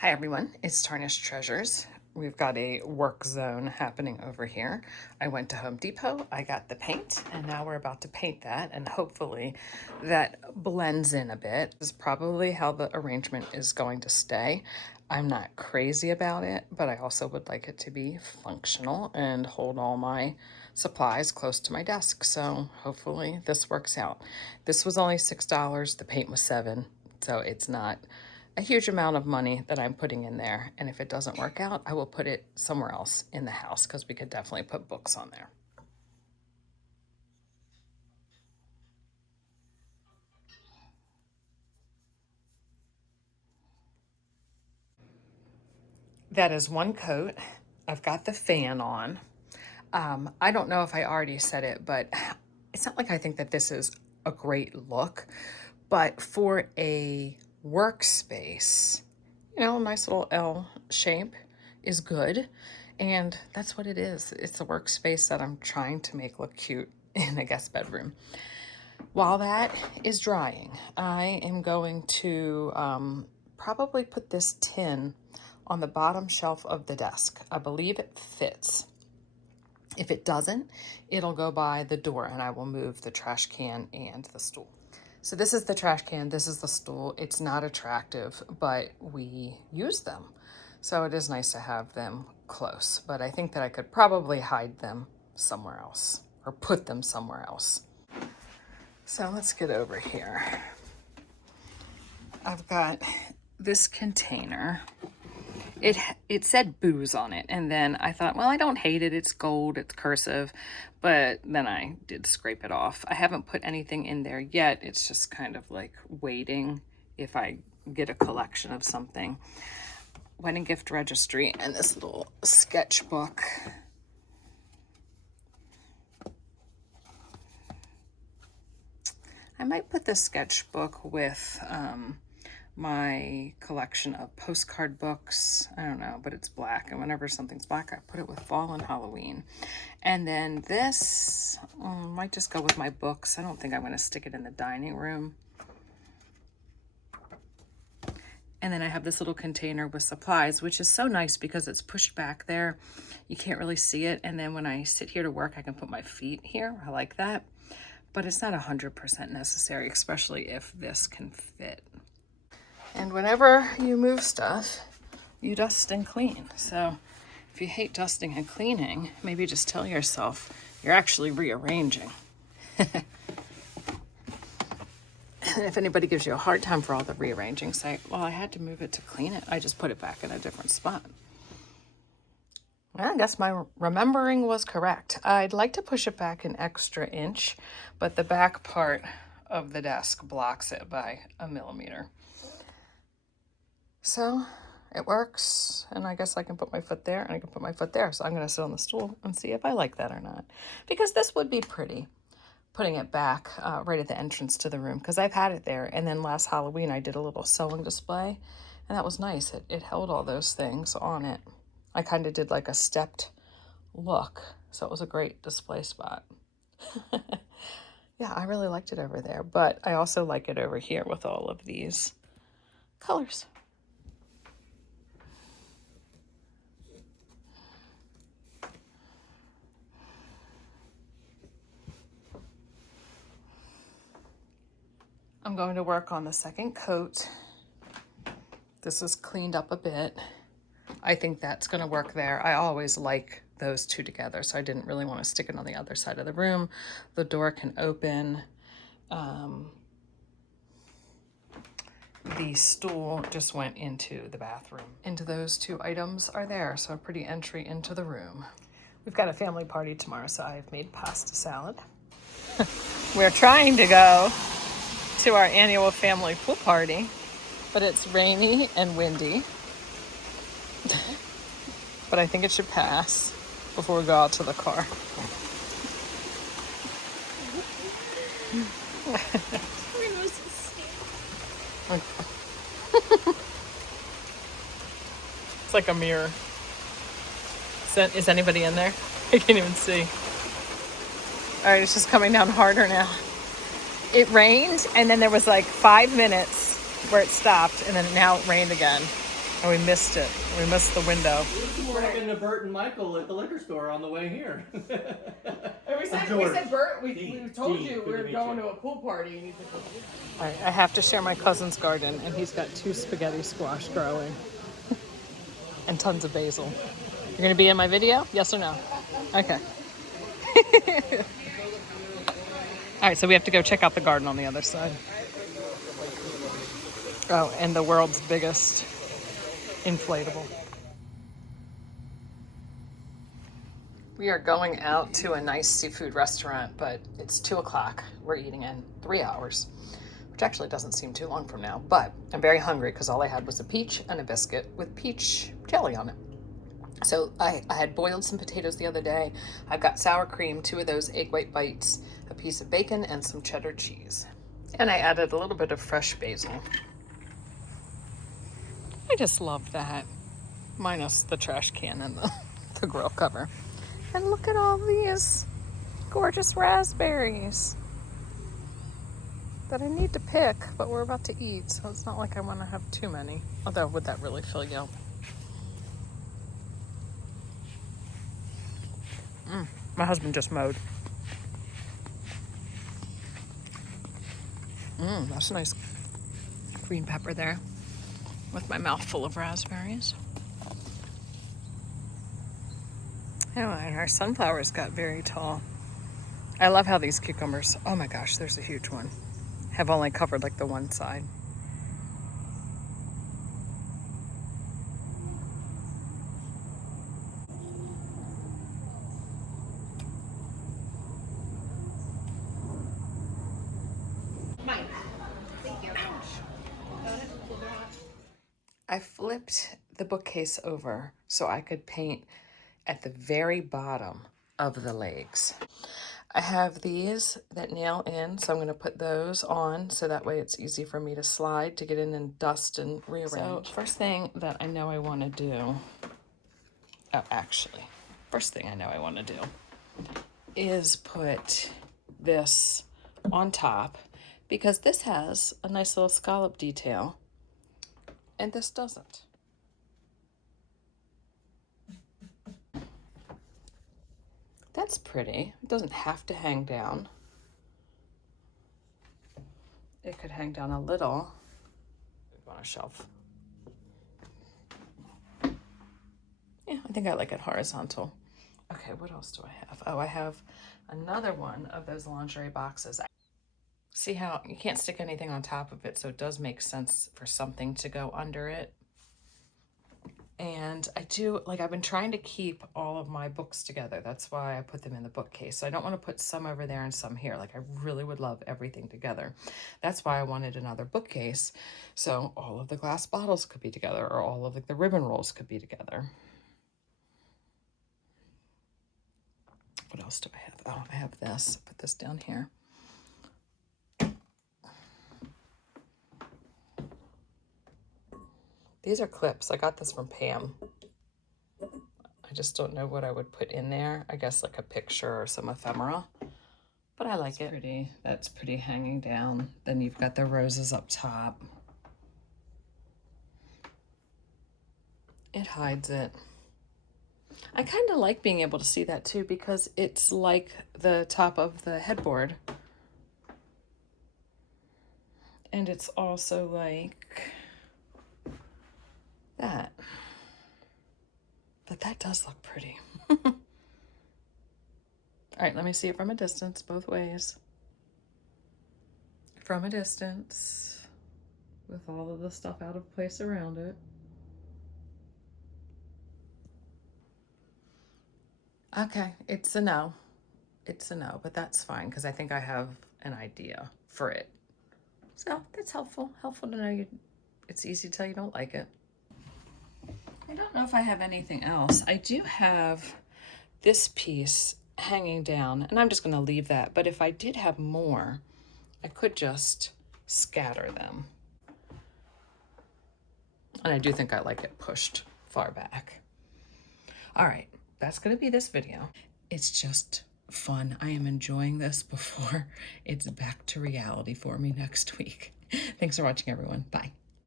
Hi everyone, it's Tarnished Treasures. We've got a work zone happening over here. I went to Home Depot, I got the paint, and now we're about to paint that, and hopefully that blends in a bit. This is probably how the arrangement is going to stay. I'm not crazy about it, but I also would like it to be functional and hold all my supplies close to my desk. So hopefully this works out. This was only $6, the paint was $7, so it's not a huge amount of money that I'm putting in there. And if it doesn't work out, I will put it somewhere else in the house because we could definitely put books on there. That is one coat. I've got the fan on. I don't know if I already said it, but it's not like I think that this is a great look, but for a workspace, a nice little L shape is good. And that's what it is. It's a workspace that I'm trying to make look cute in a guest bedroom. While that is drying, I am going to probably put this tin on the bottom shelf of the desk. I believe it fits. If it doesn't, it'll go by the door and I will move the trash can and the stool. So this is the trash can, this is the stool. It's not attractive, but we use them. So it is nice to have them close, but I think that I could probably hide them somewhere else or put them somewhere else. So let's get over here. I've got this container. It said booze on it, and then I thought, well, I don't hate it. It's gold, it's cursive, but then I did scrape it off. I haven't put anything in there yet. It's just kind of like waiting if I get a collection of something. Wedding gift registry and this little sketchbook. I might put the sketchbook with my collection of postcard books. I don't know, but it's black, and whenever something's black, I put it with fall and Halloween. And then this might just go with my books. I don't think I'm going to stick it in the dining room. And then I have this little container with supplies, which is so nice because it's pushed back there. You can't really see it. And then when I sit here to work, I can put my feet here. I like that. But it's not 100% necessary, especially if this can fit. And whenever you move stuff, you dust and clean. So if you hate dusting and cleaning, maybe just tell yourself you're actually rearranging. And if anybody gives you a hard time for all the rearranging, say, well, I had to move it to clean it. I just put it back in a different spot. Well, I guess my remembering was correct. I'd like to push it back an extra inch, but the back part of the desk blocks it by 1 millimeter. So it works, and I guess I can put my foot there and I can put my foot there. So I'm going to sit on the stool and see if I like that or not, because this would be pretty, putting it back right at the entrance to the room, because I've had it there. And then last Halloween I did a little sewing display, and that was nice. It held all those things on it. I kind of did like a stepped look, so it was a great display spot. Yeah, I really liked it over there, but I also like it over here with all of these colors. I'm going to work on the second coat. This is cleaned up a bit. I think that's going to work there. I always like those two together, so I didn't really want to stick it on the other side of the room. The door can open. The stool just went into the bathroom. Into those two items are there, so a pretty entry into the room. We've got a family party tomorrow, so I've made pasta salad. We're trying to go to our annual family pool party, but it's rainy and windy. But I think it should pass before we go out to the car. It's like a mirror. Is anybody in there? I can't even see. All right, it's just coming down harder now. It rained, and then there was like 5 minutes where it stopped, and then now it rained again. Oh, we missed it. We missed the window. It's more like in the Bert and Michael at the liquor store on the way here. And we said Bert, we told you we were going to a pool party and he's like, All right, I have to share my cousin's garden, and he's got 2 spaghetti squash growing and tons of basil. You're gonna be in my video? Yes or no? Okay. All right, so we have to go check out the garden on the other side. Oh, and the world's biggest inflatable. We are going out to a nice seafood restaurant, but it's 2 o'clock. We're eating in 3 hours, which actually doesn't seem too long from now. But I'm very hungry because all I had was a peach and a biscuit with peach jelly on it. So I had boiled some potatoes the other day. I've got sour cream, 2 of those egg white bites, a piece of bacon, and some cheddar cheese. And I added a little bit of fresh basil. I just love that, minus the trash can and the grill cover. And look at all these gorgeous raspberries that I need to pick, but we're about to eat, so it's not like I want to have too many. Although, would that really fill you up? My husband just mowed. That's a nice green pepper there with my mouth full of raspberries. Oh, and our sunflowers got very tall. I love how these cucumbers, oh my gosh, there's a huge one, have only covered like the one side. Mike, thank you. I flipped the bookcase over so I could paint at the very bottom of the legs. I have these that nail in, so I'm going to put those on so that way it's easy for me to slide to get in and dust and rearrange. So first thing that I know I want to do, first thing I know I want to do is put this on top because this has a nice little scallop detail and this doesn't. That's pretty. It doesn't have to hang down. It could hang down a little on a shelf. Yeah, I think I like it horizontal. Okay, what else do I have? Oh, I have another one of those lingerie boxes. See how you can't stick anything on top of it, so it does make sense for something to go under it. And I do, like, I've been trying to keep all of my books together. That's why I put them in the bookcase. So I don't want to put some over there and some here. Like, I really would love everything together. That's why I wanted another bookcase. So all of the glass bottles could be together, or all of the ribbon rolls could be together. What else do I have? Oh, I have this. Put this down here. These are clips. I got this from Pam. I just don't know what I would put in there. I guess like a picture or some ephemera. But I like it. Pretty. That's pretty hanging down. Then you've got the roses up top. It hides it. I kind of like being able to see that too because it's like the top of the headboard. And it's also like that. But that does look pretty. All right, let me see it from a distance, both ways. From a distance, with all of the stuff out of place around it. Okay, it's a no. It's a no, but that's fine because I think I have an idea for it. So that's helpful. Helpful to know it's easy to tell you don't like it. I don't know if I have anything else. I do have this piece hanging down, and I'm just going to leave that. But if I did have more, I could just scatter them. And I do think I like it pushed far back. All right, that's going to be this video. It's just fun. I am enjoying this before it's back to reality for me next week. Thanks for watching, everyone. Bye.